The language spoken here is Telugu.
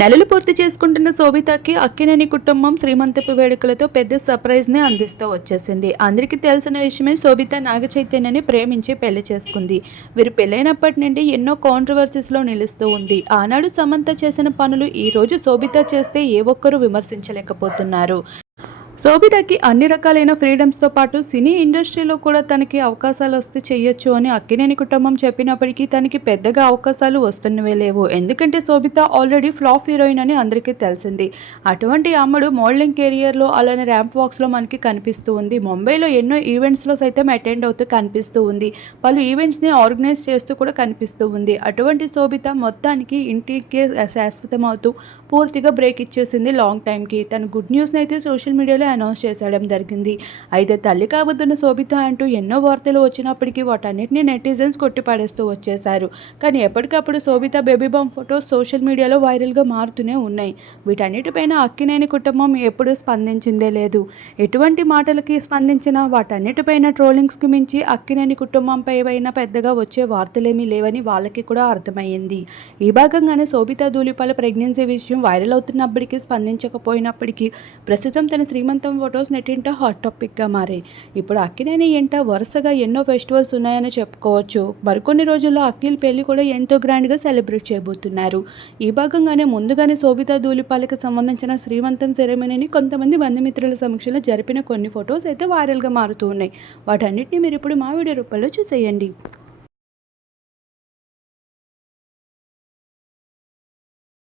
నెలలు పూర్తి చేసుకుంటున్న శోభితకి అక్కినేని కుటుంబం శ్రీమంతపు వేడుకలతో పెద్ద సర్ప్రైజ్ని అందిస్తూ వచ్చేసింది. అందరికీ తెలిసిన విషయమే శోభిత నాగ చైతన్యని ప్రేమించి పెళ్ళి చేసుకుంది. వీరు పెళ్ళైనప్పటి నుండి ఎన్నో కాంట్రవర్సీస్లో నిలుస్తూ ఉంది. ఆనాడు సమంత చేసిన పనులు ఈ రోజు శోభిత చేస్తే ఏ ఒక్కరూ విమర్శించలేకపోతున్నారు. శోభితకి అన్ని రకాలైన ఫ్రీడమ్స్తో పాటు సినీ ఇండస్ట్రీలో కూడా తనకి అవకాశాలు వస్తే చేయొచ్చు అని అక్కినేని కుటుంబం చెప్పినప్పటికీ తనకి పెద్దగా అవకాశాలు వస్తున్నవే లేవు. ఎందుకంటే శోభిత ఆల్రెడీ ఫ్లాప్ హీరోయిన్ అని అందరికీ తెలిసింది. అటువంటి అమ్మడు మోడలింగ్ కెరియర్లో అలానే ర్యాంప్ వాక్స్లో మనకి కనిపిస్తూ ఉంది. ముంబైలో ఎన్నో ఈవెంట్స్లో సైతం అటెండ్ అవుతూ కనిపిస్తూ ఉంది. పలు ఈవెంట్స్ని ఆర్గనైజ్ చేస్తూ కూడా కనిపిస్తూ ఉంది. అటువంటి శోభిత మొత్తానికి ఇంటికి శాశ్వతం అవుతూ పూర్తిగా బ్రేక్ ఇచ్చేసింది లాంగ్ టైంకి తన గుడ్ న్యూస్ని అయితే సోషల్ మీడియాలో అనౌన్స్ చేసేయడం జరిగింది. అయితే తల్లి కాబోతున్న శోభిత అంటూ ఎన్నో వార్తలు వచ్చినప్పటికీ వాటన్నిటిని నెటిజన్స్ కొట్టిపడేస్తూ వచ్చేశారు. కానీ ఎప్పటికప్పుడు Sobhita baby bump photos social మీడియాలో వైరల్గా మారుతూనే ఉన్నాయి. వీటన్నిటిపైన అక్కినేని కుటుంబం ఎప్పుడూ స్పందించిందే లేదు. ఎటువంటి మాటలకి స్పందించిన వాటన్నిటిపైన ట్రోలింగ్స్కి మించి అక్కినేని కుటుంబంపై ఏవైనా పెద్దగా వచ్చే వార్తలేమీ లేవని వాళ్ళకి కూడా అర్థమయ్యింది. ఈ భాగంగానే శోభిత ధూలిపాల ప్రెగ్నెన్సీ విషయం వైరల్ అవుతున్నప్పటికీ స్పందించకపోయినప్పటికీ ప్రస్తుతం తన శ్రీమంతం ఫొటోస్ నెట్టింట హాట్ టాపిక్గా మారాయి ఇప్పుడు అక్కినేని ఎంట వరుసగా ఎన్నో ఫెస్టివల్స్ ఉన్నాయని చెప్పుకోవచ్చు. మరికొన్ని రోజుల్లో అఖిల్ పెళ్ళి కూడా ఎంతో గ్రాండ్గా సెలబ్రేట్ చేయబోతున్నారు. ఈ భాగంగానే ముందుగానే శోభిత ధూళిపాలకి సంబంధించిన శ్రీమంతం సెరమనీని కొంతమంది బంధుమిత్రుల సమక్షంలో జరిపిన కొన్ని ఫొటోస్ అయితే వైరల్గా మారుతూ ఉన్నాయి. వాటన్నిటిని మీరు ఇప్పుడు మా వీడియో రూపంలో చూసేయండి.